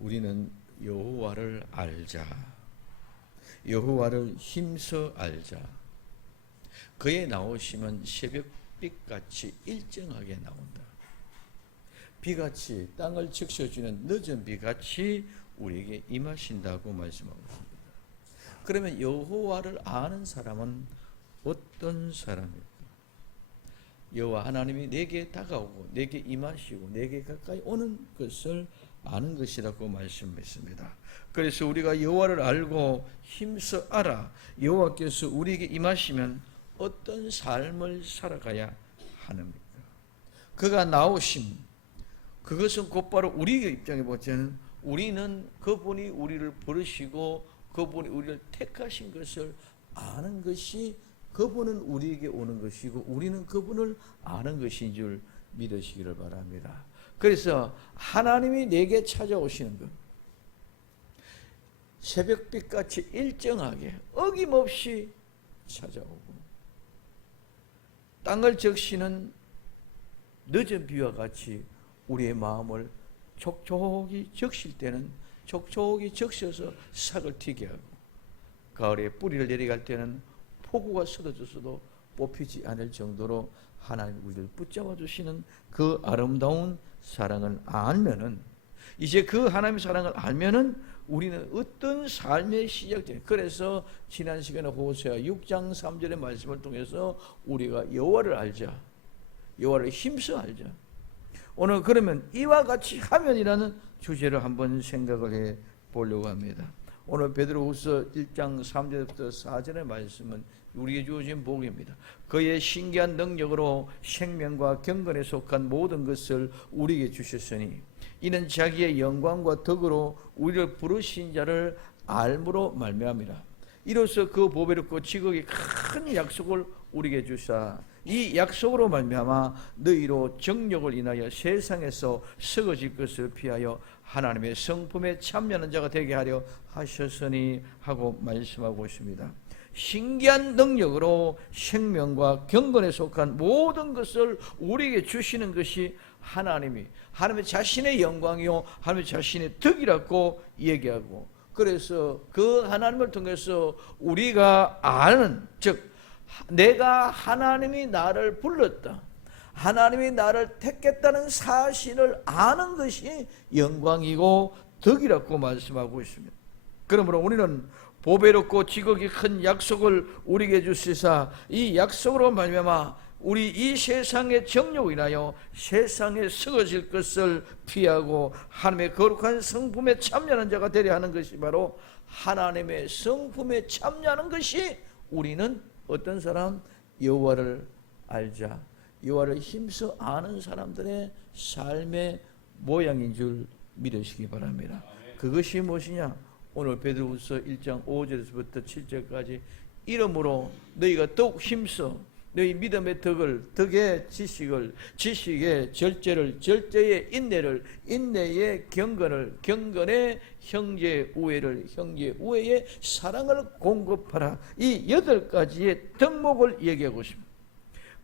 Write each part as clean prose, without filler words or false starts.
우리는 여호와를 알자. 여호와를 힘써 알자. 그의 나오심은 새벽빛같이 일정하게 나온다. 비같이 땅을 적셔주는 늦은 비같이 우리에게 임하신다고 말씀하고 있습니다. 그러면 여호와를 아는 사람은 어떤 사람일까? 여호와 하나님이 내게 다가오고 내게 임하시고 내게 가까이 오는 것을 아는 것이라고 말씀했습니다. 그래서 우리가 여호와를 알고 힘써 알아. 여호와께서 우리에게 임하시면 어떤 삶을 살아가야 하는가? 그가 나오심, 그것은 곧바로 우리의 입장에 보자면 우리는 그분이 우리를 부르시고 그분이 우리를 택하신 것을 아는 것이 그분은 우리에게 오는 것이고 우리는 그분을 아는 것인 줄 믿으시기를 바랍니다. 그래서 하나님이 내게 찾아오시는 것, 새벽빛같이 일정하게 어김없이 찾아오고 땅을 적시는 늦은 비와 같이 우리의 마음을 촉촉히 적실 때는 촉촉히 적셔서 싹을 튀게 하고 가을에 뿌리를 내려갈 때는 폭우가 쏟아졌어도 뽑히지 않을 정도로 하나님 우리를 붙잡아 주시는 그 아름다운 사랑을 알면은, 이제 그 하나님의 사랑을 알면은 우리는 어떤 삶의 시작点. 그래서 지난 시간에 호세아 6장 3절의 말씀을 통해서 우리가 여호와를 알자, 여호와를 힘써 알자. 오늘 그러면 이와 같이 하면이라는 주제를 한번 생각을 해 보려고 합니다. 오늘 베드로후서 1장 3절부터 4절의 말씀은 우리에게 주어진 복입니다. 그의 신기한 능력으로 생명과 경건에 속한 모든 것을 우리에게 주셨으니 이는 자기의 영광과 덕으로 우리를 부르신 자를 알므로 말미암이라. 이로써 그 보배롭고 지극히 큰 약속을 우리에게 주사 이 약속으로 말미암아 너희로 정욕을 인하여 세상에서 썩어질 것을 피하여 하나님의 성품에 참여하는 자가 되게 하려 하셨으니 하고 말씀하고 있습니다. 신기한 능력으로 생명과 경건에 속한 모든 것을 우리에게 주시는 것이 하나님의 자신의 영광이요 하나님의 자신의 덕이라고 얘기하고, 그래서 그 하나님을 통해서 우리가 아는, 즉 내가 하나님이 나를 불렀다, 하나님이 나를 택했다는 사실을 아는 것이 영광이고 덕이라고 말씀하고 있습니다. 그러므로 우리는 보배롭고 지극히 큰 약속을 우리에게 주시사 이 약속으로 말미암아 우리 이 세상의 정욕으로 인하여 세상에 썩어질 것을 피하고 하나님의 거룩한 성품에 참여하는 자가 되려 하는 것이 바로 하나님의 성품에 참여하는 것이 우리는 어떤 사람? 여호와를 알자, 여호와를 힘써 아는 사람들의 삶의 모양인 줄 믿으시기 바랍니다. 그것이 무엇이냐? 오늘 베드로후서 1장 5절에서부터 7절까지 이러므로 너희가 더욱 힘써 너희 믿음의 덕을, 덕의 지식을, 지식의 절제를, 절제의 인내를, 인내의 경건을, 경건의 형제 우애를, 형제 우애의 사랑을 공급하라. 이 8가지의 덕목을 얘기하고 있습니다.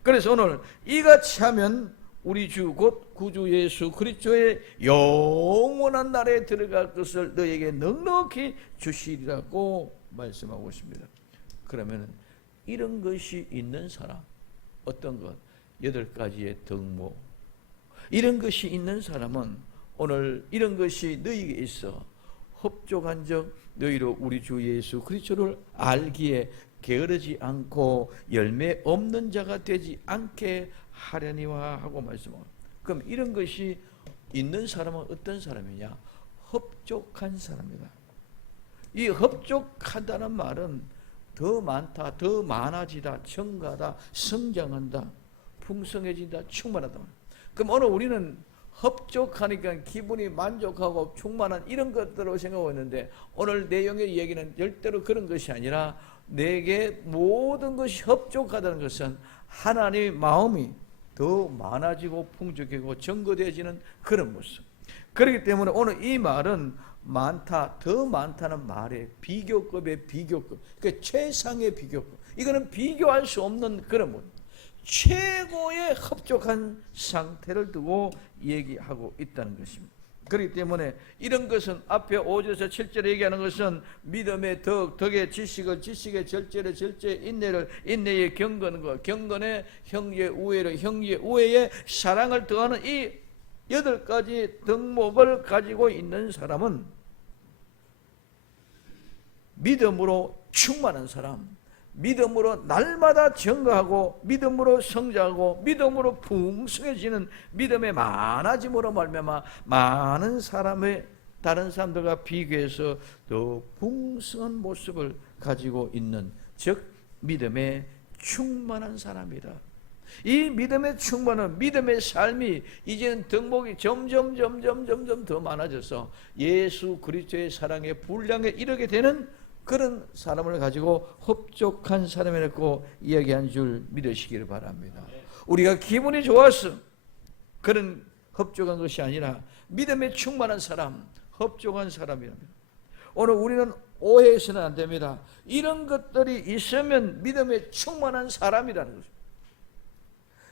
그래서 오늘 이같이 하면 우리 주 곧 구주 예수 그리스도의 영원한 나라에 들어갈 것을 너에게 넉넉히 주시리라고 말씀하고 있습니다. 그러면 이런 것이 있는 사람, 어떤 것? 8가지의 덕목. 이런 것이 있는 사람은 오늘 이런 것이 너희에게 있어 흡족한 적 너희로 우리 주 예수 그리스도를 알기에 게으르지 않고 열매 없는 자가 되지 않게 하려니와 하고 말씀합니다. 그럼 이런 것이 있는 사람은 어떤 사람이냐? 흡족한 사람이다. 이 흡족하다는 말은 더 많다, 더 많아지다, 증가하다, 성장한다, 풍성해진다, 충만하다. 그럼 오늘 우리는 흡족하니까 기분이 만족하고 충만한 이런 것들로 생각하고 있는데, 오늘 내용의 얘기는 절대로 그런 것이 아니라 내게 모든 것이 흡족하다는 것은 하나님의 마음이 더 많아지고 풍족하고 증거되어지는 그런 모습. 그렇기 때문에 오늘 이 말은 많다, 더 많다는 말의 비교급의 비교급, 그러니까 최상의 비교급. 이거는 비교할 수 없는 그런 것, 최고의 흡족한 상태를 두고 얘기하고 있다는 것입니다. 그렇기 때문에 이런 것은 앞에 5절에서 7절에 얘기하는 것은 믿음의 덕의 지식을, 지식의 절제를, 절제의 인내를, 인내의 경건과 경건의 형제 우애를, 형제 우애의 사랑을 더하는 이 8가지 덕목을 가지고 있는 사람은 믿음으로 충만한 사람, 믿음으로 날마다 증거하고 믿음으로 성장하고 믿음으로 풍성해지는 믿음의 많아짐으로 말미암아 많은 사람의 다른 사람들과 비교해서 더 풍성한 모습을 가지고 있는, 즉 믿음에 충만한 사람이다. 이 믿음에 충만한 믿음의 삶이 이제는 덕목이 점점 더 많아져서 예수 그리스도의 사랑의 분량에 이르게 되는 그런 사람을 가지고 흡족한 사람이라고 이야기한 줄 믿으시기를 바랍니다. 우리가 기분이 좋아서 그런 흡족한 것이 아니라 믿음에 충만한 사람, 흡족한 사람이랍니다. 오늘 우리는 오해해서는 안 됩니다. 이런 것들이 있으면 믿음에 충만한 사람이라는 것입니다.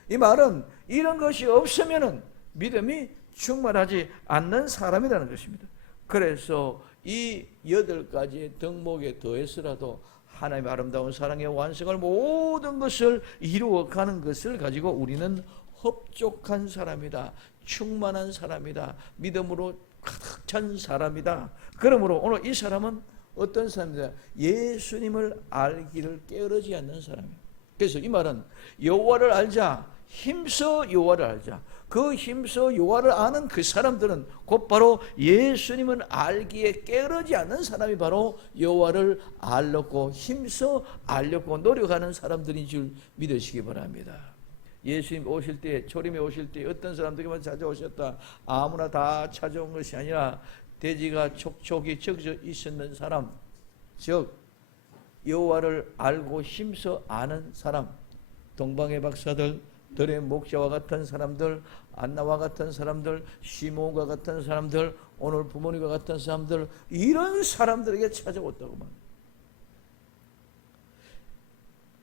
이 말은 이런 것이 없으면 믿음이 충만하지 않는 사람이라는 것입니다. 그래서 이 8가지의 덕목에 더해서라도 하나님의 아름다운 사랑의 완성을 모든 것을 이루어가는 것을 가지고 우리는 흡족한 사람이다, 충만한 사람이다, 믿음으로 가득 찬 사람이다. 그러므로 오늘 이 사람은 어떤 사람이다? 예수님을 알기를 게으르지 않는 사람이에요. 그래서 이 말은 여호와를 알자, 힘써 여호와를 알자. 그 힘써 여호와를 아는 그 사람들은 곧바로 예수님을 알기에 게으르지 않는 사람이 바로 여호와를 알려고 힘써 알려고 노력하는 사람들인 줄 믿으시기 바랍니다. 예수님 오실 때, 초림에 오실 때 어떤 사람들에게만 찾아오셨다, 아무나 다 찾아온 것이 아니라 돼지가 촉촉이 적셔 있었는 사람, 즉 여호와를 알고 힘써 아는 사람, 동방의 박사들, 들의 목자와 같은 사람들, 안나와 같은 사람들, 시몬과 같은 사람들, 오늘 부모님과 같은 사람들, 이런 사람들에게 찾아왔다고 말합니다.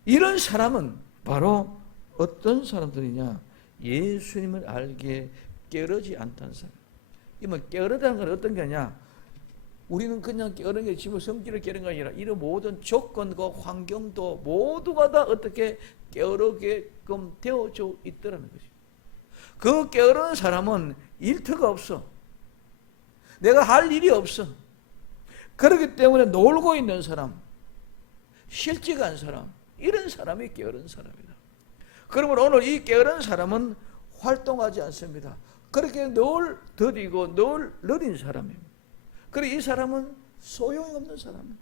이런 사람은 바로 어떤 사람들이냐? 예수님을 알기에 게으르지 않다는 사람. 이면 게으르다는 건 어떤 거냐? 우리는 그냥 게으른 게 지금 성질을 게으른 게 아니라 이런 모든 조건과 환경도 모두가 다 어떻게 게으르게끔 되어져 있더라는 것이죠. 그 게으른 사람은 일터가 없어. 내가 할 일이 없어. 그렇기 때문에 놀고 있는 사람, 실직 한 사람, 이런 사람이 게으른 사람이다. 그러면 오늘 이 게으른 사람은 활동하지 않습니다. 그렇게 늘 더디고 늘 느린 사람입니다. 그리고 이 사람은 소용이 없는 사람입니다.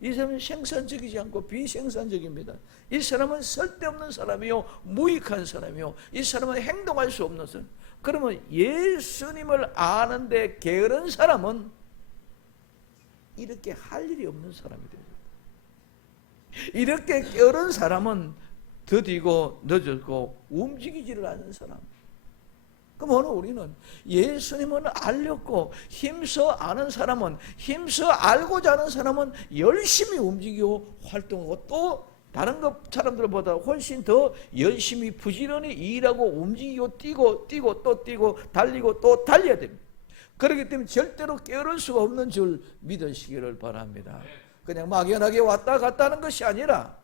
이 사람은 생산적이지 않고 비생산적입니다. 이 사람은 쓸데없는 사람이요, 무익한 사람이요, 이 사람은 행동할 수 없는 사람. 그러면 예수님을 아는데 게으른 사람은 이렇게 할 일이 없는 사람이 되죠. 이렇게 게으른 사람은 더디고 늦었고 움직이지를 않는 사람. 그럼 오늘 우리는 예수님을 알렸고 힘써 아는 사람은, 힘써 알고자 하는 사람은 열심히 움직이고 활동하고 또 다른 사람들보다 훨씬 더 열심히 부지런히 일하고 움직이고 뛰고 또 뛰고 달리고 또 달려야 됩니다. 그렇기 때문에 절대로 게으를 수가 없는 줄 믿으시기를 바랍니다. 그냥 막연하게 왔다 갔다 하는 것이 아니라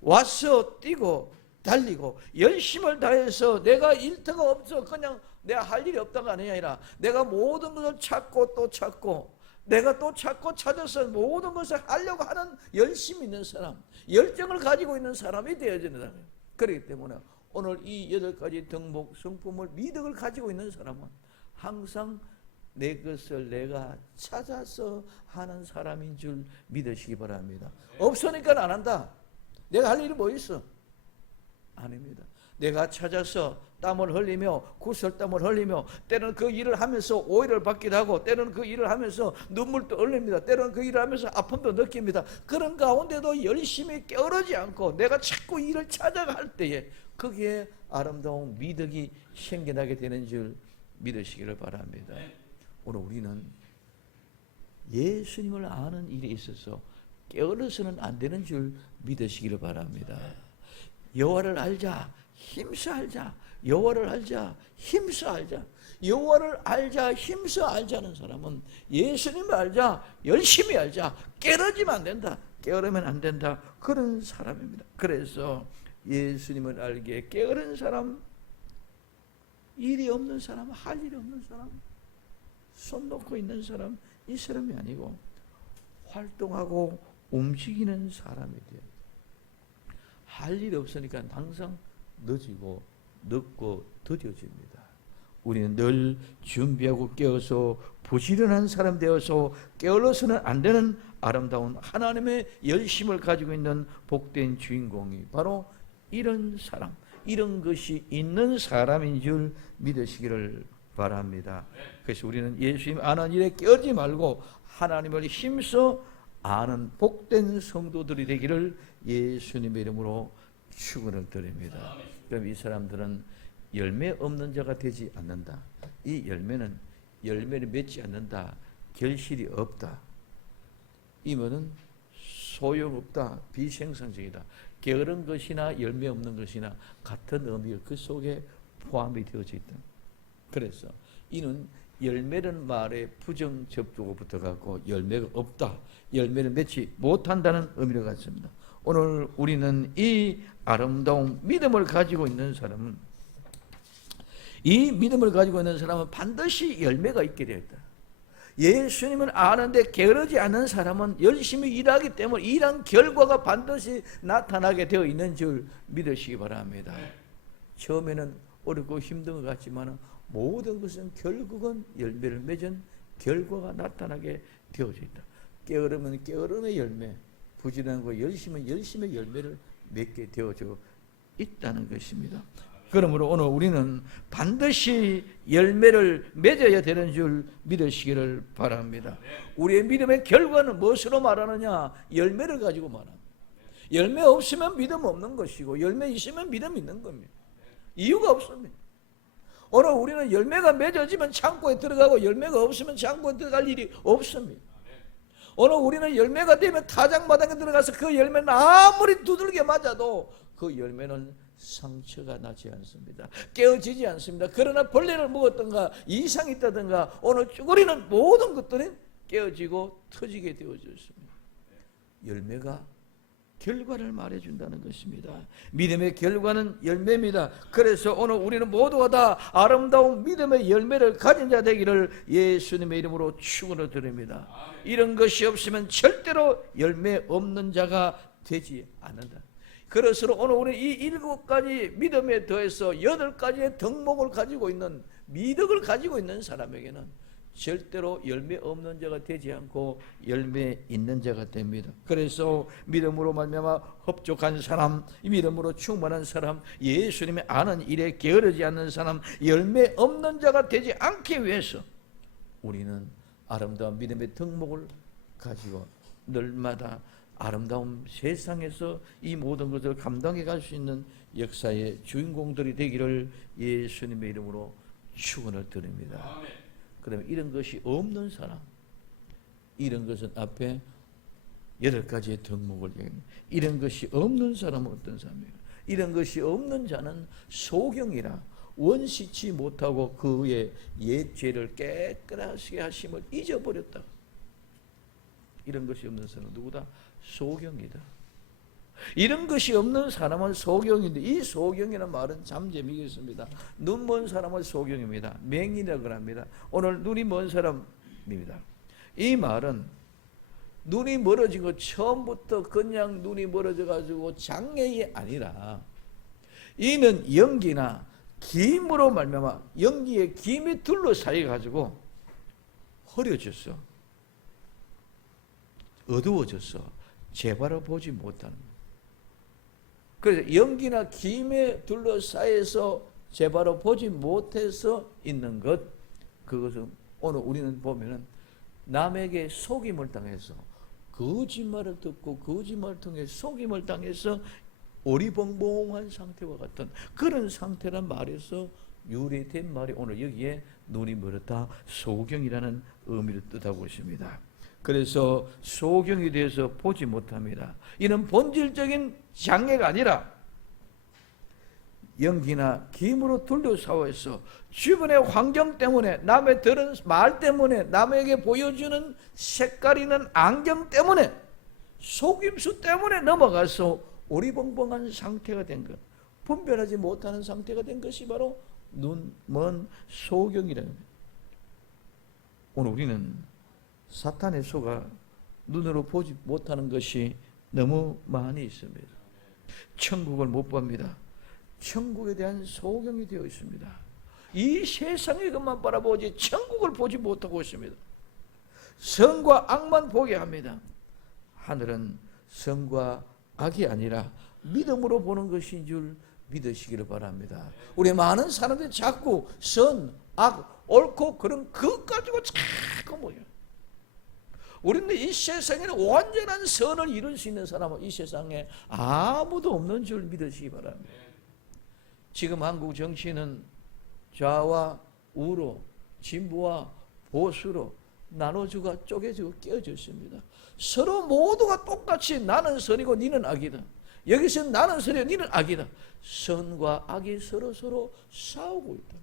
와서 뛰고 달리고 열심을 다해서 내가 일터가 없어 그냥 내가 할 일이 없다가 아니라 내가 모든 것을 찾고 또 찾고 내가 또 찾고 찾아서 모든 것을 하려고 하는 열심이 있는 사람, 열정을 가지고 있는 사람이 되어야 된다. 그렇기 때문에 오늘 이 8가지 덕목 성품을 미덕을 가지고 있는 사람은 항상 내 것을 내가 찾아서 하는 사람인 줄 믿으시기 바랍니다. 없으니까 안 한다. 내가 할 일이 뭐 있어? 아닙니다. 내가 찾아서 땀을 흘리며 구슬땀을 흘리며 때로는 그 일을 하면서 오해를 받기도 하고 때로는 그 일을 하면서 눈물도 흘립니다. 때로는 그 일을 하면서 아픔도 느낍니다. 그런 가운데도 열심히 게으르지 않고 내가 자꾸 일을 찾아갈 때에 거기에 아름다운 미덕이 생겨나게 되는 줄 믿으시기를 바랍니다. 오늘 우리는 예수님을 아는 일에 있어서 게을러서는 안 되는 줄 믿으시기를 바랍니다. 여호와를 알자, 힘써 알자, 여호와를 알자, 힘써 알자. 여호와를 알자, 힘써 알자는 사람은 예수님을 알자, 열심히 알자, 깨어지면 안 된다, 깨어르면 안 된다, 그런 사람입니다. 그래서 예수님을 알기에 깨어른 사람, 일이 없는 사람, 할 일이 없는 사람, 손 놓고 있는 사람, 이 사람이 아니고 활동하고 움직이는 사람이 돼요. 할 일이 없으니까 항상 늦고 더뎌집니다. 우리는 늘 준비하고 깨어서 부지런한 사람 되어서 게을러서는 안 되는 아름다운 하나님의 열심을 가지고 있는 복된 주인공이 바로 이런 사람, 이런 것이 있는 사람인 줄 믿으시기를 바랍니다. 그래서 우리는 예수님 아는 일에 깨어지 말고 하나님을 힘써 아는 복된 성도들이 되기를 예수님의 이름으로 축원을 드립니다. 그럼 이 사람들은 열매 없는 자가 되지 않는다. 이 열매를 맺지 않는다. 결실이 없다. 이 말은 소용없다. 비생산적이다. 게으른 것이나 열매 없는 것이나 같은 의미가 그 속에 포함이 되어져 있다. 그래서 이는 열매는 말에 부정 접두가 붙어갖고 열매가 없다, 열매를 맺지 못한다는 의미를 갖습니다. 오늘 우리는 이 아름다운 믿음을 가지고 있는 사람은, 이 믿음을 가지고 있는 사람은 반드시 열매가 있게 되었다. 예수님을 아는데 게으르지 않는 사람은 열심히 일하기 때문에 일한 결과가 반드시 나타나게 되어 있는 줄 믿으시기 바랍니다. 처음에는 어렵고 힘든 것 같지만 모든 것은 결국은 열매를 맺은 결과가 나타나게 되어져 있다. 게으르면 게으름의 열매, 부지런한 거 열심히 열심히 열매를 맺게 되어져 있다는 것입니다. 그러므로 오늘 우리는 반드시 열매를 맺어야 되는 줄 믿으시기를 바랍니다. 우리의 믿음의 결과는 무엇으로 말하느냐? 열매를 가지고 말합니다. 열매 없으면 믿음 없는 것이고 열매 있으면 믿음 있는 겁니다. 이유가 없습니다. 오늘 우리는 열매가 맺어지면 창고에 들어가고 열매가 없으면 창고에 들어갈 일이 없습니다. 오늘 우리는 열매가 되면 타작마당에 들어가서 그 열매는 아무리 두들겨 맞아도 그 열매는 상처가 나지 않습니다. 깨어지지 않습니다. 그러나 벌레를 먹었던가 이상이 있다든가 오늘 우리는 모든 것들이 깨어지고 터지게 되어졌습니다. 열매가 결과를 말해준다는 것입니다. 믿음의 결과는 열매입니다. 그래서 오늘 우리는 모두가 다 아름다운 믿음의 열매를 가진 자 되기를 예수님의 이름으로 축원을 드립니다. 이런 것이 없으면 절대로 열매 없는 자가 되지 않는다. 그래서 오늘 우리 이 7가지 믿음에 더해서 8가지의 덕목을 가지고 있는 미덕을 가지고 있는 사람에게는 절대로 열매 없는 자가 되지 않고 열매 있는 자가 됩니다. 그래서 믿음으로 말미암아 흡족한 사람, 믿음으로 충만한 사람, 예수님의 아는 일에 게으르지 않는 사람, 열매 없는 자가 되지 않기 위해서 우리는 아름다운 믿음의 덕목을 가지고 늘마다 아름다운 세상에서 이 모든 것을 감당해 갈 수 있는 역사의 주인공들이 되기를 예수님의 이름으로 축원을 드립니다. 그다음에 이런 것이 없는 사람, 이런 것은 앞에 8가지의 덕목을 얘기합니다. 이런 것이 없는 사람은 어떤 사람이에요? 이런 것이 없는 자는 소경이라 원시치 못하고 그의 옛 죄를 깨끗하게 하심을 잊어버렸다. 이런 것이 없는 사람은 누구다? 소경이다. 이런 것이 없는 사람은 소경인데, 이 소경이라는 말은 참 재미있습니다. 눈 먼 사람은 소경입니다. 맹인이라고 합니다. 오늘 눈이 먼 사람입니다. 이 말은 눈이 멀어진 거 처음부터 그냥 눈이 멀어져 가지고 장애이 아니라 이는 연기나 김으로 말미암아 연기의 김이 둘러싸여 가지고 흐려졌어. 어두워졌어. 제바로 보지 못하는 거예요. 그래서 연기나 김에 둘러싸여서 제바로 보지 못해서 있는 것, 그것은 오늘 우리는 보면은 남에게 속임을 당해서 거짓말을 듣고 거짓말을 통해 속임을 당해서 오리벙벙한 상태와 같은 그런 상태란 말에서 유래된 말이 오늘 여기에 눈이 멀었다, 소경이라는 의미를 뜻하고 있습니다. 그래서 소경이 되어서 보지 못합니다. 이는 본질적인 장애가 아니라 연기나 김으로 둘러싸여서 주변의 환경 때문에, 남의 들은 말 때문에, 남에게 보여주는 색깔이는 안경 때문에, 속임수 때문에 넘어가서 오리벙벙한 상태가 된 것, 분별하지 못하는 상태가 된 것이 바로 눈, 먼 소경이라는 거예요. 오늘 우리는 사탄의 소가 눈으로 보지 못하는 것이 너무 많이 있습니다. 천국을 못 봅니다. 천국에 대한 소경이 되어 있습니다. 이 세상의 것만 바라보지 천국을 보지 못하고 있습니다. 선과 악만 보게 합니다. 하늘은 선과 악이 아니라 믿음으로 보는 것인 줄 믿으시기를 바랍니다. 우리 많은 사람들이 자꾸 선, 악, 옳고 그런 것 가지고 자꾸 모여요. 우리는 이 세상에는 완전한 선을 이룰 수 있는 사람은 이 세상에 아무도 없는 줄 믿으시기 바랍니다. 지금 한국 정치는 좌와 우로, 진보와 보수로 나눠주고 쪼개지고 깨어졌습니다. 서로 모두가 똑같이 나는 선이고 니는 악이다. 여기서 나는 선이고 니는 악이다. 선과 악이 서로 싸우고 있다.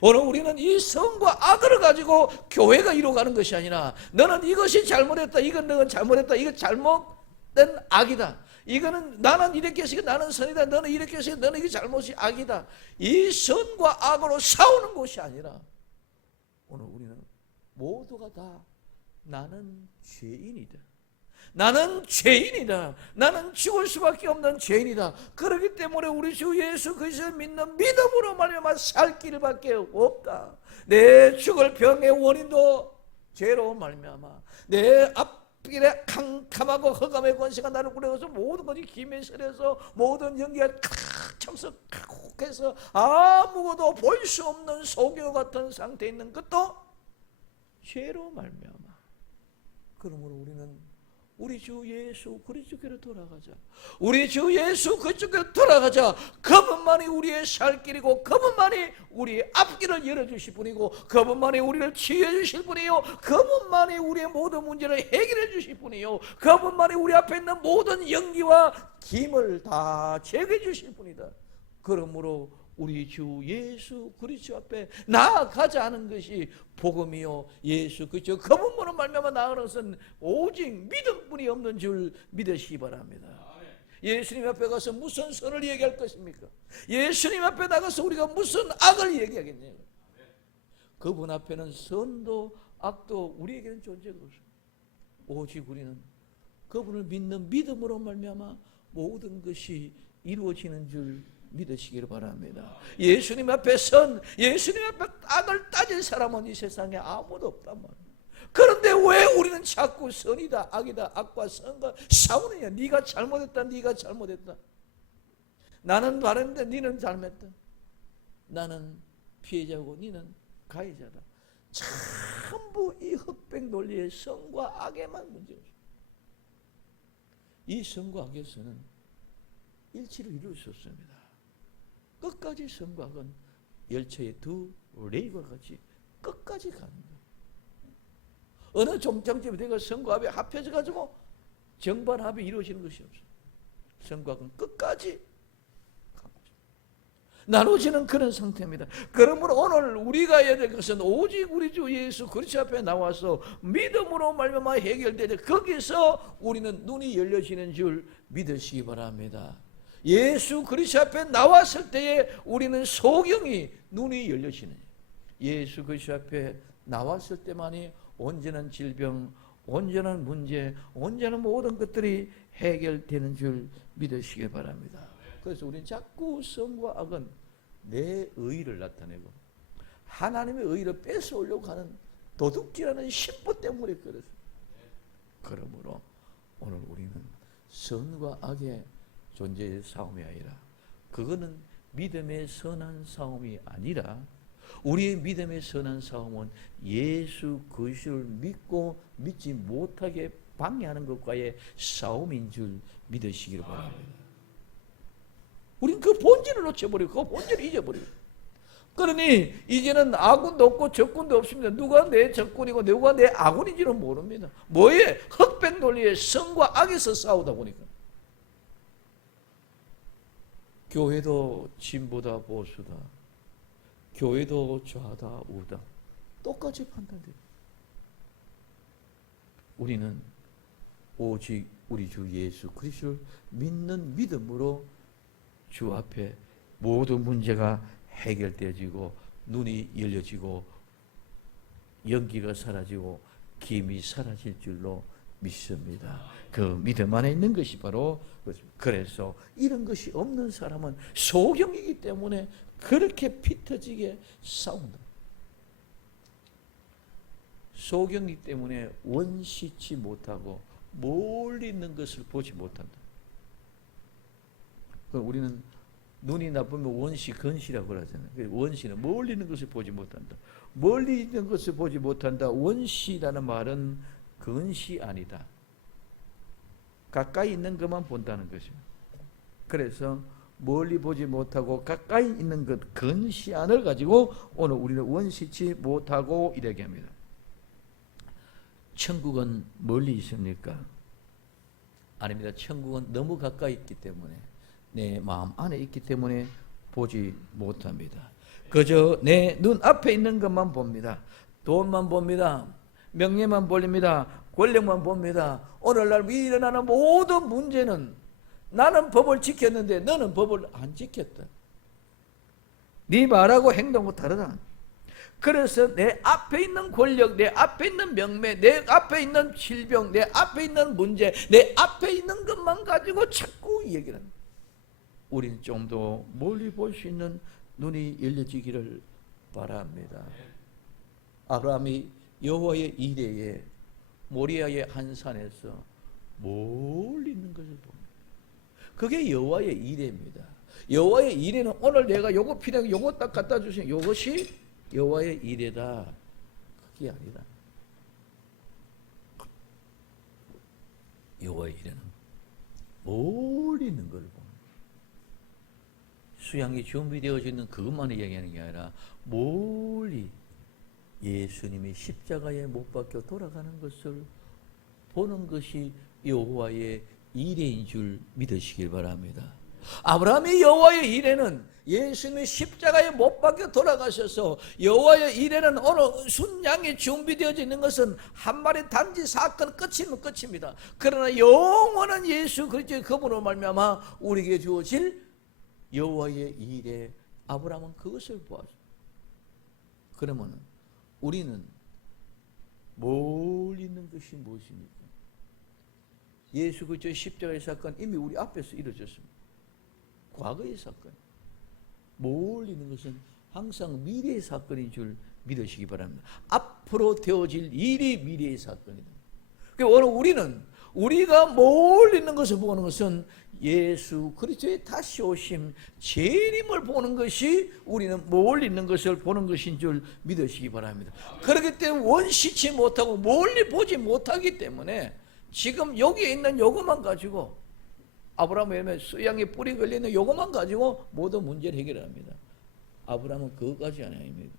오늘 우리는 이 선과 악을 가지고 교회가 이루어가는 것이 아니라, 너는 이것이 잘못했다, 이건 너는 잘못했다, 이거 잘못된 악이다, 이거는 나는 이렇게 해서 나는 선이다, 너는 이렇게 해서 너는 이게 잘못이 악이다, 이 선과 악으로 싸우는 것이 아니라, 오늘 우리는 모두가 다 나는 죄인이다, 나는 죄인이다, 나는 죽을 수밖에 없는 죄인이다. 그렇기 때문에 우리 주 예수 그리스도를 믿는 믿음으로 말미암아 살 길밖에 없다. 내 죽을 병의 원인도 죄로 말미암아, 내 앞길에 캄캄하고 흑암의 권세가 나를 꾸려서 모든 것이 김에 설해서 모든 연기가 칵 차서 칵해서 아무것도 볼 수 없는 소교 같은 상태에 있는 것도 죄로 말미암아. 그러므로 우리는 우리 주 예수 그리스도께로 돌아가자. 우리 주 예수 그리스도께로 돌아가자. 그분만이 우리의 살 길이고, 그분만이 우리의 앞길을 열어주실 분이고, 그분만이 우리를 치유해 주실 분이요, 그분만이 우리의 모든 문제를 해결해 주실 분이요, 그분만이 우리 앞에 있는 모든 연기와 김을 다 제거해 주실 분이다. 그러므로 우리 주 예수 그리스도 앞에 나아가자 하는 것이 복음이요, 예수 그리스도 그분으로 말미암아 나아가는 것은 오직 믿음뿐이 없는 줄 믿으시기 바랍니다. 예수님 앞에 가서 무슨 선을 얘기할 것입니까? 예수님 앞에 나가서 우리가 무슨 악을 얘기하겠냐고. 그분 앞에는 선도 악도 우리에게는 존재가 없습니다. 오직 우리는 그분을 믿는 믿음으로 말미암아 모든 것이 이루어지는 줄 믿으시기를 바랍니다. 예수님 앞에 선, 예수님 앞에 악을 따질 사람은 이 세상에 아무도 없단 말이에요. 그런데 왜 우리는 자꾸 선이다 악이다 악과 선과 싸우느냐? 네가 잘못했다, 네가 잘못했다, 나는 바른데 네는 잘못했다, 나는 피해자고 네는 가해자다. 전부 이 흑백 논리의 선과 악에만 문제였어요. 이 선과 악에서는 일치를 이룰 수 없습니다. 끝까지 선과 악은 열차의 두 레일과 같이 끝까지 가는 거예요. 어느 종착점에 내가 선과 악이 합해져 가지고 정반합이 이루어지는 것이 없어요. 선과 악은 끝까지 나눠지는 그런 상태입니다. 그러므로 오늘 우리가 해야 될 것은 오직 우리 주 예수 그리스도 앞에 나와서 믿음으로 말미암아 해결되되, 거기서 우리는 눈이 열려지는 줄 믿으시기 바랍니다. 예수 그리스도 앞에 나왔을 때에 우리는 소경이 눈이 열려지는, 예수 그리스도 앞에 나왔을 때만이 온전한 질병, 온전한 문제, 온전한 모든 것들이 해결되는 줄 믿으시기 바랍니다. 그래서 우리는 자꾸 선과 악은 내 의의를 나타내고 하나님의 의의를 뺏어오려고 하는 도둑질하는 심보 때문에 그렇습니다. 그러므로 오늘 우리는 선과 악의 존재의 싸움이 아니라, 그거는 믿음의 선한 싸움이 아니라, 우리의 믿음의 선한 싸움은 예수 그리스도를 믿고 믿지 못하게 방해하는 것과의 싸움인 줄 믿으시기를 바랍니다. 우리는 그 본질을 놓쳐버리고 그 본질을 잊어버리고, 그러니 이제는 아군도 없고 적군도 없습니다. 누가 내 적군이고 누가 내 아군인지는 모릅니다. 뭐에? 흑백 논리의 선과 악에서 싸우다 보니까. 교회도 진보다 보수다. 교회도 좌다 우다. 똑같이 판단돼요. 우리는 오직 우리 주 예수 그리스도를 믿는 믿음으로 주 앞에 모든 문제가 해결되어지고 눈이 열려지고 연기가 사라지고 김이 사라질 줄로 믿습니다. 그 믿음 안에 있는 것이 바로 그래서 이런 것이 없는 사람은 소경이기 때문에 그렇게 피 터지게 싸운다. 소경이기 때문에 원시치 못하고 멀리 있는 것을 보지 못한다. 우리는 눈이 나쁘면 원시, 근시라고 그러잖아요. 원시는 멀리 있는 것을 보지 못한다. 멀리 있는 것을 보지 못한다. 원시라는 말은 근시 아니다. 가까이 있는 것만 본다는 것입니다. 그래서 멀리 보지 못하고 가까이 있는 것, 근시안을 가지고 오늘 우리는 원시치 못하고 이렇게 합니다. 천국은 멀리 있습니까? 아닙니다. 천국은 너무 가까이 있기 때문에 내 마음 안에 있기 때문에 보지 못합니다. 그저 내 눈앞에 있는 것만 봅니다. 돈만 봅니다. 명예만 봅니다. 권력만 봅니다. 오늘날 일어나는 모든 문제는 나는 법을 지켰는데 너는 법을 안 지켰다. 네 말하고 행동하고 다르다. 그래서 내 앞에 있는 권력, 내 앞에 있는 명예, 내 앞에 있는 질병, 내 앞에 있는 문제, 내 앞에 있는 것만 가지고 자꾸 얘기를 합니다. 우리는 좀 더 멀리 볼 수 있는 눈이 열려지기를 바랍니다. 아브라함이 여호와의 이레에 모리아의 한 산에서 멀리 있는 것을 봅니다. 그게 여호와의 이레입니다. 여호와의 이레는 오늘 내가 요거 필요한 요거 딱 갖다 주시면 요것이 여호와의 이레다. 그게 아니다. 여호와의 이레는 멀리 있는 것을 봅니다. 수양이 준비되어져 있는 그것만 얘기하는 게 아니라 멀리 예수님이 십자가에 못 박혀 돌아가는 것을 보는 것이 여호와의 이레인 줄 믿으시길 바랍니다. 아브라함의 여호와의 이레는 예수님이 십자가에 못 박혀 돌아가셔서 여호와의 이레는 어느 순양이 준비되어져 있는 것은 한 마리 단지 사건 끝이면 끝입니다. 그러나 영원한 예수 그리스도의 그분으로 말미암아 우리에게 주어질 여호와의 이레 아브라함은 그것을 보았습니다. 그러면 우리는 멀리 있는 것이 무엇입니까? 예수 그리스도의 십자가의 사건 이미 우리 앞에서 이루어졌습니다. 과거의 사건. 멀리 있는 것은 항상 미래의 사건인 줄 믿으시기 바랍니다. 앞으로 되어질 일이 미래의 사건이다. 오늘 우리는 우리가 멀리 있는 것을 보는 것은 예수 그리스도의 다시 오심 재림을 보는 것이 우리는 멀리 있는 것을 보는 것인 줄 믿으시기 바랍니다. 그렇기 때문에 원시치 못하고 멀리 보지 못하기 때문에 지금 여기에 있는 요것만 가지고 아브라함의 수양에 뿌리 걸리는 요것만 가지고 모든 문제를 해결합니다. 아브라함은 그것까지 아닙니다.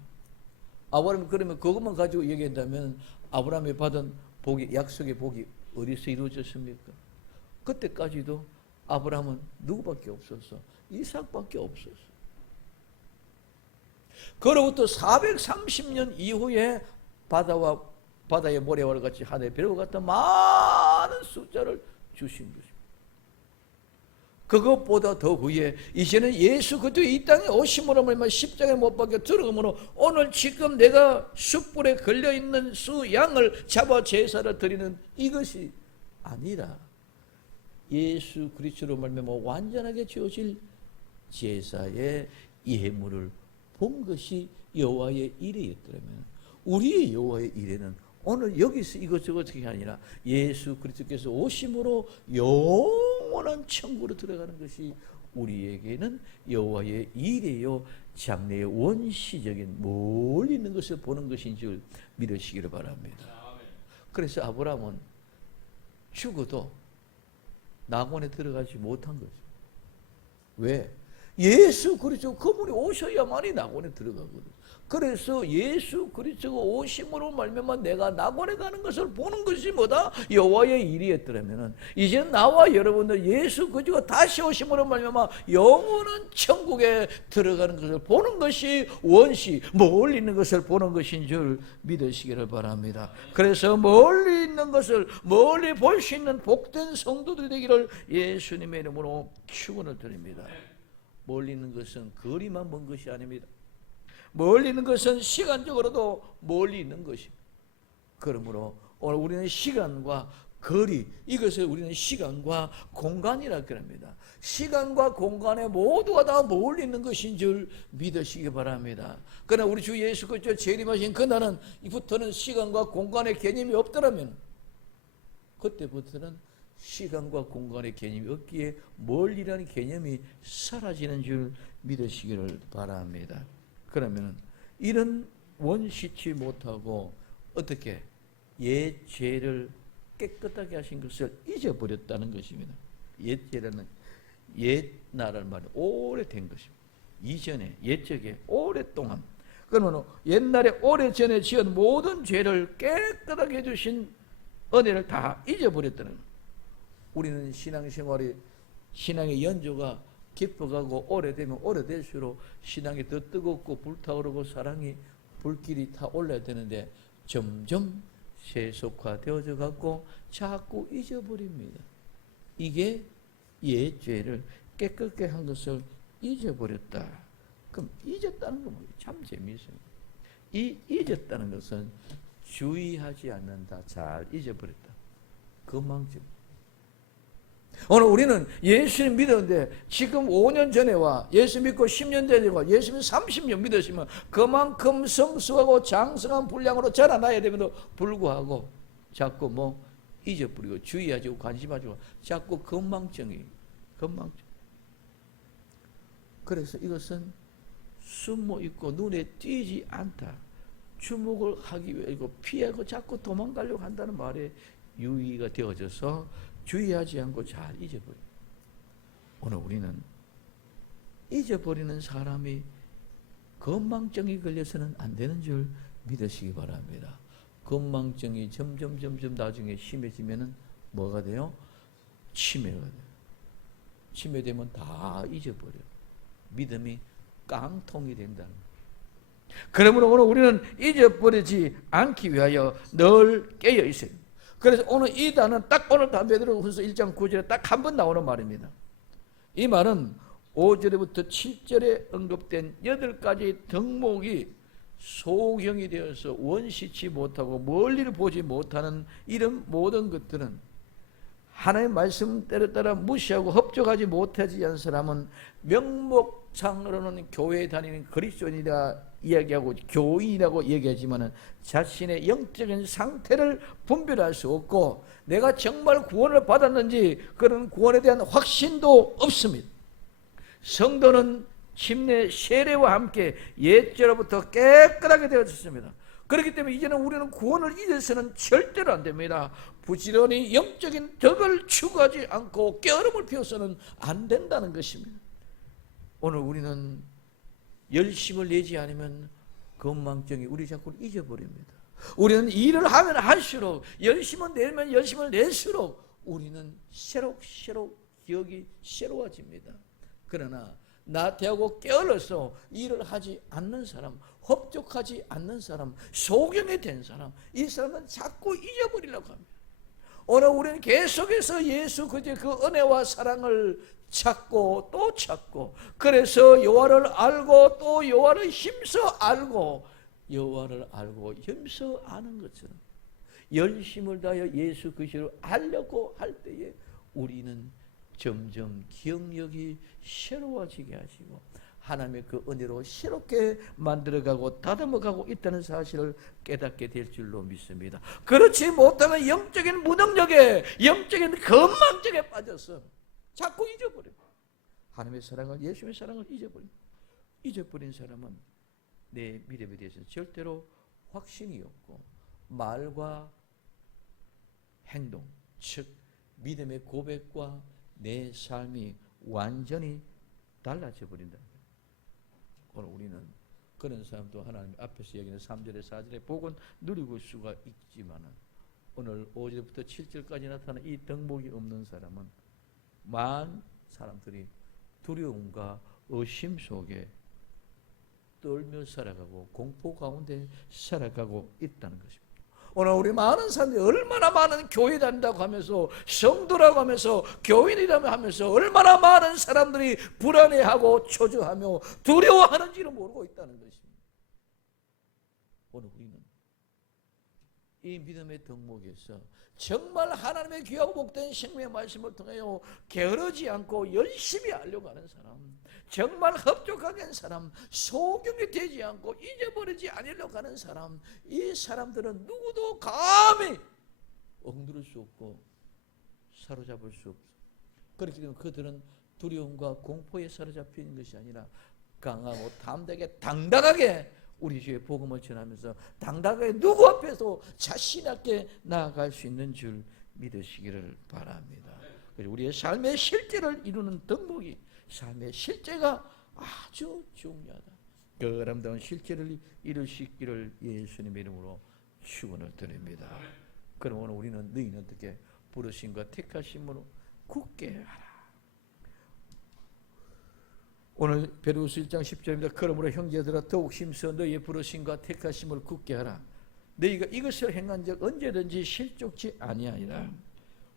아브라함이 그러면 그것만 가지고 얘기한다면 아브라함이 받은 복이 약속의 복이 어디서 이루어졌습니까? 그때까지도 아브라함은 누구밖에 없었어? 이삭밖에 없었어. 그로부터 430년 이후에 바다의 모래와 같이 하늘의 별과 같은 많은 숫자를 주신 것입니다. 그것보다 더 후에 이제는 예수 그리스도 이 땅에 오심으로 말미암아 십자가에 못 박혀 들어가므로 오늘 지금 내가 숯불에 걸려있는 수 양을 잡아 제사를 드리는 이것이 아니라 예수 그리스도로 말미암아 완전하게 지어질 제사의 예물을 본 것이 여호와의 이레였더라면 우리의 여호와의 이레는 오늘 여기서 이것저것이 아니라 예수 그리스도께서 오심으로 영원한 천국으로 들어가는 것이 우리에게는 여호와의 이레요 장래의 원시적인 멀리 있는 것을 보는 것인 줄 믿으시기를 바랍니다. 그래서 아브라함은 죽어도 낙원에 들어가지 못한 거죠. 왜? 예수 그리스도 그분이 오셔야만이 낙원에 들어가거든. 그래서 예수 그리스도가 오심으로 말미암아 내가 낙원에 가는 것을 보는 것이 뭐다? 여호와의 일이었더라면은 이제 나와 여러분들 예수 그리스도가 다시 오심으로 말미암아 영원한 천국에 들어가는 것을 보는 것이 원시 멀리 있는 것을 보는 것인 줄 믿으시기를 바랍니다. 그래서 멀리 있는 것을 멀리 볼 수 있는 복된 성도들이 되기를 예수님의 이름으로 축원을 드립니다. 멀리 있는 것은 거리만 먼 것이 아닙니다. 멀리 있는 것은 시간적으로도 멀리 있는 것입니다. 그러므로 오늘 우리는 시간과 거리, 이것을 우리는 시간과 공간이라 그럽니다. 시간과 공간에 모두가 다 멀리 있는 것인 줄 믿으시기 바랍니다. 그러나 우리 주 예수 그리스도 재림하신 그날은 이부터는 시간과 공간의 개념이 없더라면 그때부터는 시간과 공간의 개념이 없기에 멀리라는 개념이 사라지는 줄 믿으시기를 바랍니다. 그러면 이런 원시치 못하고 어떻게 옛 죄를 깨끗하게 하신 것을 잊어버렸다는 것입니다. 옛 죄라는 옛날을 말해 오래된 것입니다. 이전에 옛적에 오랫동안 그러면 옛날에 오래전에 지은 모든 죄를 깨끗하게 해주신 은혜를 다 잊어버렸다는 거예요. 우리는 신앙생활이 신앙의 연조가 깊어가고 오래되면 오래될수록 신앙이 더 뜨겁고 불타오르고 사랑이 불길이 타올라야 되는데 점점 세속화되어져 갖고 자꾸 잊어버립니다. 이게 옛 죄를 깨끗게 한 것을 잊어버렸다. 그럼 잊었다는 건 뭐예요? 참 재미있어요. 이 잊었다는 것은 주의하지 않는다. 잘 잊어버렸다. 그만큼. 오늘 우리는 예수님 믿었는데 지금 5년 전에와 예수 믿고 10년 전에와 예수 믿고 30년 믿으시면 그만큼 성숙하고 장성한 분량으로 자라나야 됨에도 불구하고 자꾸 뭐 잊어버리고 주의하지 않고 관심하지 않고 자꾸 건망증이 그래서 이것은 숨어 있고 눈에 띄지 않다. 주목을 하기 위해 피하고 자꾸 도망가려고 한다는 말에 유의가 되어져서 주의하지 않고 잘 잊어버려. 오늘 우리는 잊어버리는 사람이 건망증이 걸려서는 안 되는 줄 믿으시기 바랍니다. 건망증이 점점 나중에 심해지면은 뭐가 돼요? 치매가 돼요. 치매되면 다 잊어버려. 믿음이 깡통이 된다는 거예요. 그러므로 오늘 우리는 잊어버리지 않기 위하여 늘 깨어 있어요. 그래서 오늘 이 단은 딱 오늘 베드로후서 1장 9절에 딱 한 번 나오는 말입니다. 이 말은 5절부터 7절에 언급된 8가지 덕목이 소경이 되어서 원시치 못하고 멀리를 보지 못하는 이런 모든 것들은 하나님의 말씀대로 따라 무시하고 흡족하지 못하지 않은 사람은 명목상으로는 교회에 다니는 그리스도인이라 이야기하고 교인이라고 얘기하지만 자신의 영적인 상태를 분별할 수 없고 내가 정말 구원을 받았는지 그런 구원에 대한 확신도 없습니다. 성도는 침례 세례와 함께 옛죄로부터 깨끗하게 되어졌습니다. 그렇기 때문에 이제는 우리는 구원을 잊어서는 절대로 안 됩니다. 부지런히 영적인 덕을 추구하지 않고 게으름을 피워서는 안 된다는 것입니다. 오늘 우리는 열심을 내지 않으면 건망증이 우리 자꾸 잊어버립니다. 우리는 일을 하면 할수록 열심을 내면 열심을 낼수록 우리는 새록새록 기억이 새로워집니다. 그러나 나태하고 게을러서 일을 하지 않는 사람, 흡족하지 않는 사람, 소경이 된 사람, 이 사람은 자꾸 잊어버리려고 합니다. 오늘 우리는 계속해서 예수 그리스도의 그 은혜와 사랑을 찾고 또 찾고 그래서 여호와를 알고 또 여호와를 힘써 알고 여호와를 알고 힘써 아는 것처럼 열심을 다하여 예수 그리스도를 알려고 할 때에 우리는 점점 기억력이 새로워지게 하시고 하나님의 그 은혜로 새롭게 만들어가고 다듬어가고 있다는 사실을 깨닫게 될 줄로 믿습니다. 그렇지 못하면 영적인 무능력에 영적인 건망증에 빠져서 자꾸 잊어버려요. 하나님의 사랑을 예수의 사랑을 잊어버립니다. 잊어버린 사람은 내 믿음에 대해서 절대로 확신이 없고 말과 행동 즉 믿음의 고백과 내 삶이 완전히 달라져 버린다. 오늘 우리는 그런 사람도 하나님 앞에서 여기는 3절에 4절에 복은 누리고 수가 있지만 오늘 5절부터 7절까지 나타난 이 덕목이 없는 사람은 많은 사람들이 두려움과 의심 속에 떨며 살아가고 공포 가운데 살아가고 있다는 것입니다. 오늘 우리 많은 사람들이 얼마나 많은 교회 다닌다고 하면서 성도라고 하면서 교인이라고 하면서 얼마나 많은 사람들이 불안해하고 초조하며 두려워하는지를 모르고 있다는 것입니다. 오늘 우리는 이 믿음의 덕목에서 정말 하나님의 귀하고 복된 생명의 말씀을 통하여 게으르지 않고 열심히 하려고 하는 사람, 정말 흡족하게 한 사람, 소경이 되지 않고 잊어버리지 않으려고 하는 사람, 이 사람들은 누구도 감히 억누를 수 없고 사로잡을 수 없어. 그렇기 때문에 그들은 두려움과 공포에 사로잡히는 것이 아니라 강하고 담대하게 당당하게 우리 주의 복음을 전하면서 당당하게 누구 앞에서 자신 있게 나아갈 수 있는 줄 믿으시기를 바랍니다. 그래서 우리의 삶의 실제를 이루는 덕목이 삶의 실제가 아주 중요하다. 그 아름다운 실제를 이루시기를 예수님의 이름으로 축원을 드립니다. 그럼 오늘 우리는 너희는 어떻게 부르심과 택하심으로 굳게 하라. 오늘 베드로후서 1장 10절입니다. 그러므로 형제들아 더욱 힘써 너희의 부르심과 택하심을 굳게 하라. 너희가 이것을 행한 적 언제든지 실족치 아니하리라.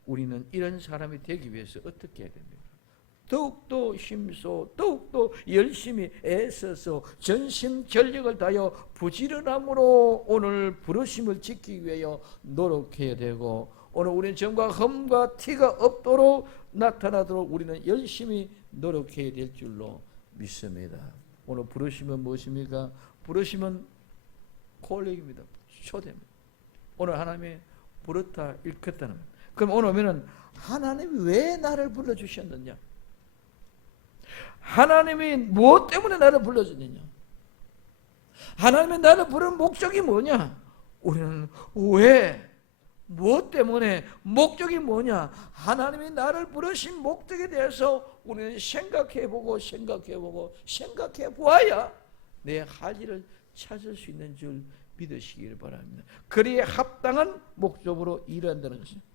우리는 이런 사람이 되기 위해서 어떻게 해야 됩니까? 더욱더 힘써 더욱더 열심히 애써서 전심전력을 다하여 부지런함으로 오늘 부르심을 지키기 위하여 노력해야 되고, 오늘 우리는 점과 흠과 티가 없도록 나타나도록 우리는 열심히 노력해야 될 줄로 믿습니다. 오늘 부르심은 무엇입니까? 부르심은 콜링입니다. 초대입니다. 오늘 하나님이 부르다 일컫다는 거예요. 그럼 오늘 오면은 하나님이 왜 나를 불러주셨느냐? 하나님이 무엇 때문에 나를 불러주느냐? 하나님이 나를 부른 목적이 뭐냐? 우리는 왜? 무엇 때문에? 목적이 뭐냐? 하나님이 나를 부르신 목적에 대해서 우리는 생각해보고 생각해보아야 내 할 일을 찾을 수 있는 줄 믿으시기를 바랍니다. 그리에 합당한 목적으로 일한다는 것입니다.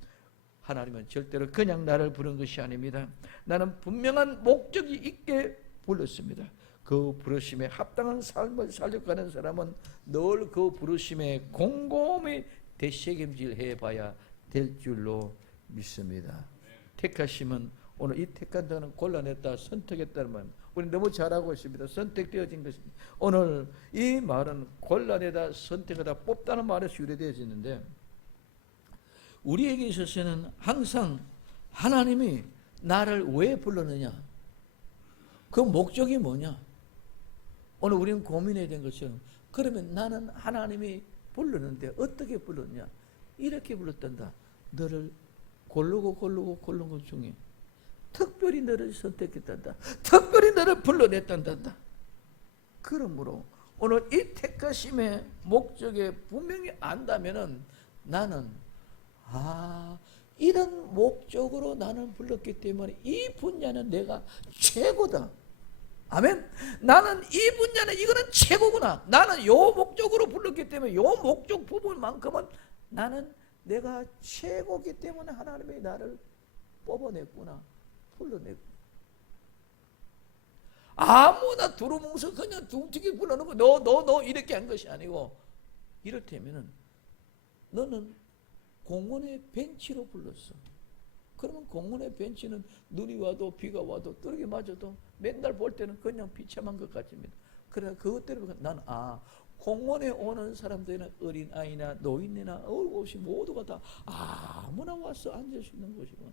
하나님은 절대로 그냥 나를 부른 것이 아닙니다. 나는 분명한 목적이 있게 불렀습니다. 그 부르심에 합당한 삶을 살려가는 사람은 늘 그 부르심에 곰곰이 되새김질 해봐야 될 줄로 믿습니다. 택하심은 오늘 이 택한 자는 골라냈다, 선택했다는 말. 우리 너무 잘하고 있습니다. 선택되어진 것입니다. 오늘 이 말은 골라내다, 선택하다, 뽑다는 말에서 유래되어지는데, 우리에게 있어서는 항상 하나님이 나를 왜 불렀느냐? 그 목적이 뭐냐? 오늘 우리는 고민해야 된 것처럼, 그러면 나는 하나님이 불렀는데 어떻게 불렀냐? 이렇게 불렀단다. 너를 고르고 고른 것 중에 특별히 너를 선택했단다. 특별히 너를 불러냈단다. 그러므로 오늘 이 택하심의 목적에 분명히 안다면은 나는 이런 목적으로 나는 불렀기 때문에 이 분야는 내가 최고다. 아멘. 나는 이 분야는 이거는 최고구나. 나는 요 목적으로 불렀기 때문에 요 목적 부분만큼은 나는 내가 최고기 때문에 하나님이 나를 뽑아냈구나, 불러냈구나. 아무나 두루뭉서 그냥 둥튀기 불러놓고 너 이렇게 한 것이 아니고, 이를테면은 너는 공원의 벤치로 불렀어. 그러면 공원의 벤치는 눈이 와도 비가 와도 떨어게 맞아도 맨날 볼 때는 그냥 비참한 것 같습니다. 그러나 그것 때문에 나는 공원에 오는 사람들은 어린아이나 노인이나 어르신 모두가 다 아무나 와서 앉을 수 있는 곳이구나.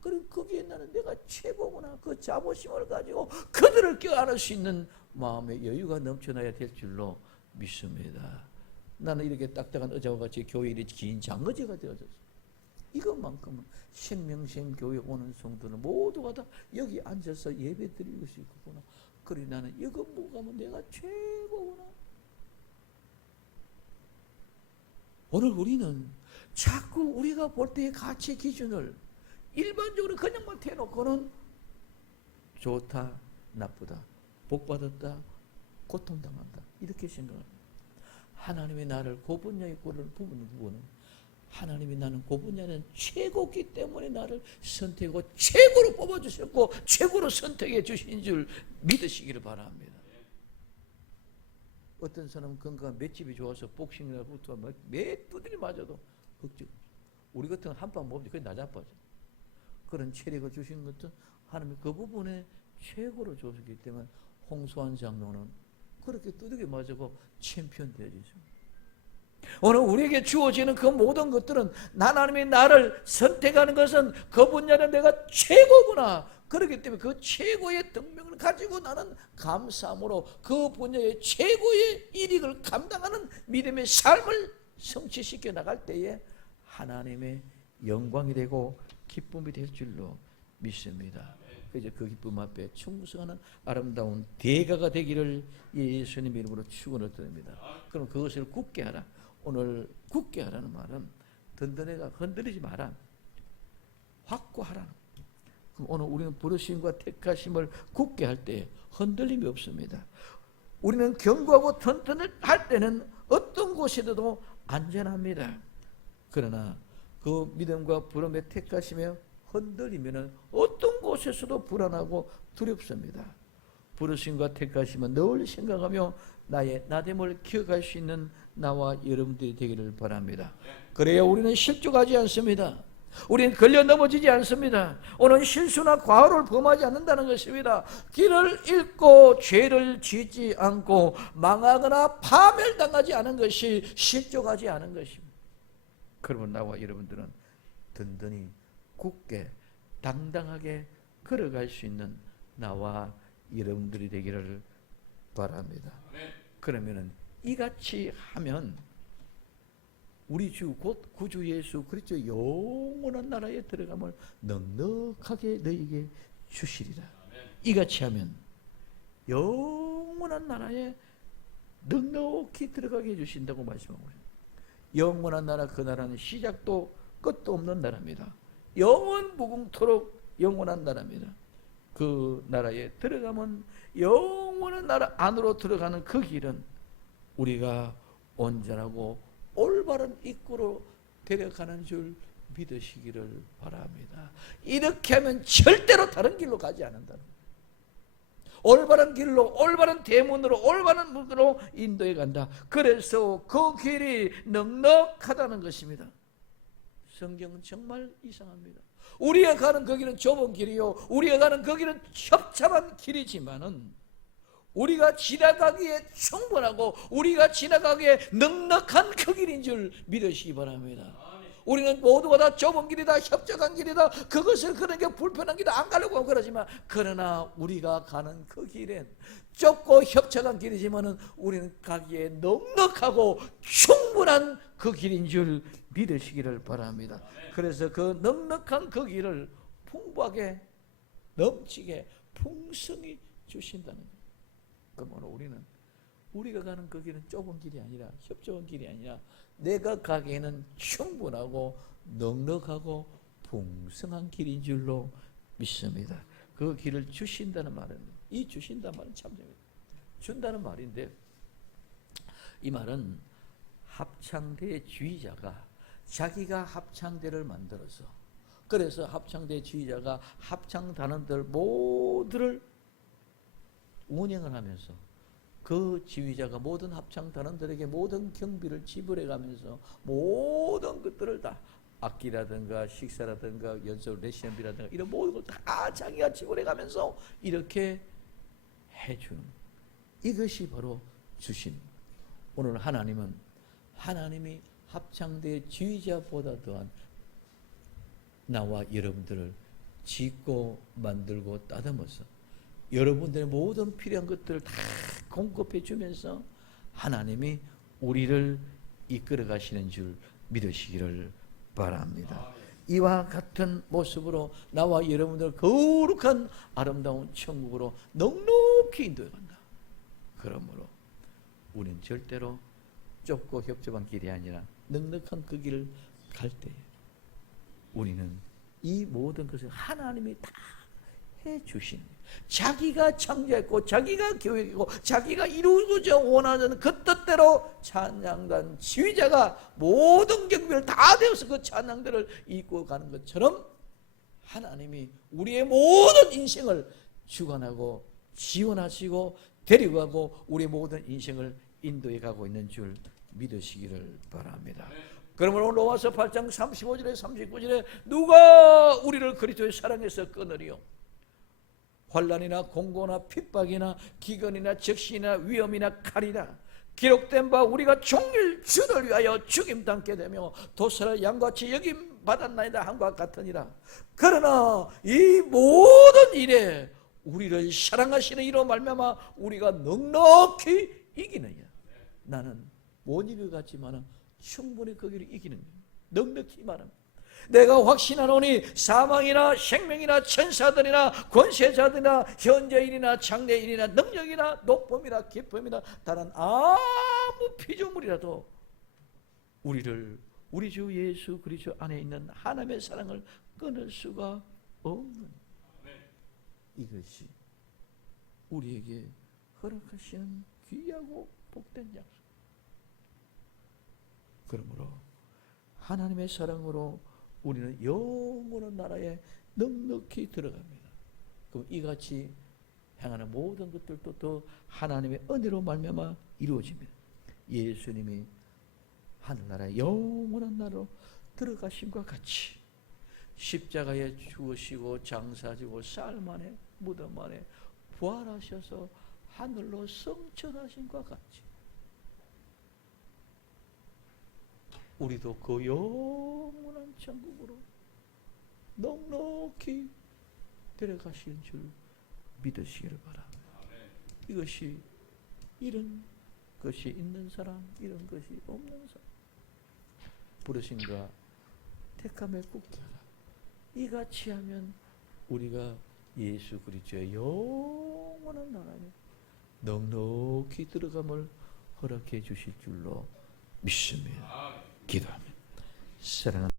그럼 거기에 나는 내가 최고구나. 그 자부심을 가지고 그들을 껴안을 수 있는 마음의 여유가 넘쳐나야 될 줄로 믿습니다. 나는 이렇게 딱딱한 의자와 같이 교회일이 긴 장거지가 되어졌어. 이것만큼은 생명샘 교회 오는 성도는 모두가 다 여기 앉아서 예배 드리고 싶구나. 그래 나는 이거 뭐가면 내가 최고구나. 오늘 우리는 자꾸 우리가 볼 때의 가치 기준을 일반적으로 그냥만 대놓고는 좋다, 나쁘다, 복받았다, 고통당한다. 이렇게 생각합니다. 하나님이 나를 그 분야의 꼴을 부분은 하나님이 나는 그 분야는 최고기 때문에 나를 선택하고 최고로 뽑아주셨고 최고로 선택해 주신 줄 믿으시기를 바랍니다. 어떤 사람은 건강 맷집이 좋아서 복싱이나 붙어 매 두드리 맞아도 걱정. 우리 같은 한방 먹으면 그게 나자빠져. 그런 체력을 주신 것은 하나님이 그 부분에 최고로 주셨기 때문에 홍수환 장로는 그렇게 두들겨 맞고 챔피언 되어지죠. 오늘 우리에게 주어지는 그 모든 것들은 하나님이 나를 선택하는 것은 그 분야는 내가 최고구나. 그렇기 때문에 그 최고의 등명을 가지고 나는 감사함으로 그 분야의 최고의 일익을 감당하는 믿음의 삶을 성취시켜 나갈 때에 하나님의 영광이 되고 기쁨이 될 줄로 믿습니다. 그래서 그 기쁨 앞에 충성하는 아름다운 대가가 되기를 예수님 이름으로 축원을 드립니다. 그럼 그것을 굳게 하라. 오늘 굳게 하라는 말은 든든해가 흔들리지 마라. 확고하라. 그럼 오늘 우리는 부르심과 택하심을 굳게 할 때 흔들림이 없습니다. 우리는 견고하고 튼튼을 할 때는 어떤 곳에도 안전합니다. 그러나 그 믿음과 부름에 택하시며 흔들리면 어떤 곳에서도 불안하고 두렵습니다. 부르심과 택하심은 늘 생각하며 나의 나됨을 기억할 수 있는 나와 여러분들이 되기를 바랍니다. 그래야 우리는 실족하지 않습니다. 우리는 걸려 넘어지지 않습니다. 오늘 실수나 과오를 범하지 않는다는 것입니다. 길을 잃고 죄를 짓지 않고 망하거나 파멸당하지 않은 것이 실족하지 않은 것입니다. 그러면 나와 여러분들은 든든히 굳게 당당하게 걸어갈 수 있는 나와 여러분들이 되기를 바랍니다. 그러면은 이같이 하면 우리 주 곧 구주 예수 그리스도 영원한 나라에 들어감을 넉넉하게 너희에게 주시리라. 이같이 하면 영원한 나라에 넉넉히 들어가게 해주신다고 말씀하고 있습니다. 영원한 나라, 그 나라는 시작도 끝도 없는 나라입니다. 영원 무궁토록 영원한 나라입니다. 그 나라에 들어가면 영원한 나라 안으로 들어가는 그 길은 우리가 온전하고 올바른 입구로 데려가는 줄 믿으시기를 바랍니다. 이렇게 하면 절대로 다른 길로 가지 않는다. 올바른 길로, 올바른 대문으로, 올바른 문으로 인도해 간다. 그래서 그 길이 넉넉하다는 것입니다. 성경은 정말 이상합니다. 우리가 가는 그 길은 좁은 길이요, 우리가 가는 그 길은 협잡한 길이지만은 우리가 지나가기에 충분하고 우리가 지나가기에 넉넉한 그 길인 줄 믿으시기 바랍니다. 우리는 모두가 다 좁은 길이다, 협착한 길이다, 그것을 그런 게 불편한 길이다 안 가려고 하고 그러지만, 그러나 우리가 가는 그 길은 좁고 협착한 길이지만은 우리는 가기에 넉넉하고 충분한 그 길인 줄 믿으시기를 바랍니다. 그래서 그 넉넉한 그 길을 풍부하게 넘치게 풍성히 주신다는 거예요. 그러면 우리는 우리가 가는 그 길은 좁은 길이 아니라, 협착한 길이 아니라 내가 가기에는 충분하고 넉넉하고 풍성한 길인 줄로 믿습니다. 그 길을 주신다는 말은, 이 주신다는 말은 참 재밌다. 준다는 말인데, 이 말은 합창대 지휘자가 자기가 합창대를 만들어서, 그래서 합창대 지휘자가 합창단원들 모두를 운영을 하면서 그 지휘자가 모든 합창단원들에게 모든 경비를 지불해 가면서 모든 것들을 다 악기라든가 식사라든가 연습 레시언비라든가 이런 모든 걸 다 자기가 지불해 가면서 이렇게 해주는, 이것이 바로 주신. 오늘 하나님은 하나님이 합창대 지휘자보다 더한 나와 여러분들을 짓고 만들고 따듬어서 여러분들의 모든 필요한 것들을 다 공급해 주면서 하나님이 우리를 이끌어 가시는 줄 믿으시기를 바랍니다. 이와 같은 모습으로 나와 여러분들 거룩한 아름다운 천국으로 넉넉히 인도해 간다. 그러므로 우리는 절대로 좁고 협잡한 길이 아니라 넉넉한 그 길을 갈 때 우리는 이 모든 것을 하나님이 다 해 주신, 자기가 창조했고 자기가 계획했고 자기가 이루고자 원하는 그 뜻대로 찬양단 지휘자가 모든 경비를 다 되어서 그 찬양들을 이끌어 가는 것처럼 하나님이 우리의 모든 인생을 주관하고 지원하시고 데리고 가고 우리의 모든 인생을 인도해 가고 있는 줄 믿으시기를 바랍니다. 그러므로 로마서 8장 35절에 39절에 누가 우리를 그리스도의 사랑에서 끊으리요? 환난이나 공고나 핍박이나 기근이나 적신이나 위험이나 칼이나 기록된 바 우리가 종일 주를 위하여 죽임당게 되며 도살을 양같이 여김 받았나이다 함과 같으니라. 그러나 이 모든 일에 우리를 사랑하시는 이로 말미암아 우리가 넉넉히 이기느냐. 나는 못 이길 것 같지만 충분히 거기를 이기는 거예요. 넉넉히 말합니다. 내가 확신하노니 사망이나 생명이나 천사들이나 권세자들이나 현재일이나 장래일이나 능력이나 높음이나 깊음이나 다른 아무 피조물이라도 우리를 우리 주 예수 그리스도 안에 있는 하나님의 사랑을 끊을 수가 없는, 이것이 우리에게 허락하시는 귀하고 복된 약속. 그러므로 하나님의 사랑으로 우리는 영원한 나라에 넉넉히 들어갑니다. 그럼 이같이 행하는 모든 것들도 더 하나님의 은혜로 말미암아 이루어집니다. 예수님이 하늘나라에 영원한 나라로 들어가심과 같이 십자가에 죽으시고 장사지고 쌀 만에 무덤 안에 부활하셔서 하늘로 승천하심과 같이 우리도 그 영원한 천국으로 넉넉히 데려가시는 줄 믿으시기를 바랍니다. 이것이 이런 것이 있는 사람, 이런 것이 없는 사람, 부르신가 택함에 굳게 하라. 이같이 하면 우리가 예수 그리스도의 영원한 나라에 넉넉히 들어감을 허락해 주실 줄로 믿습니다. 기도합니다. 사랑하는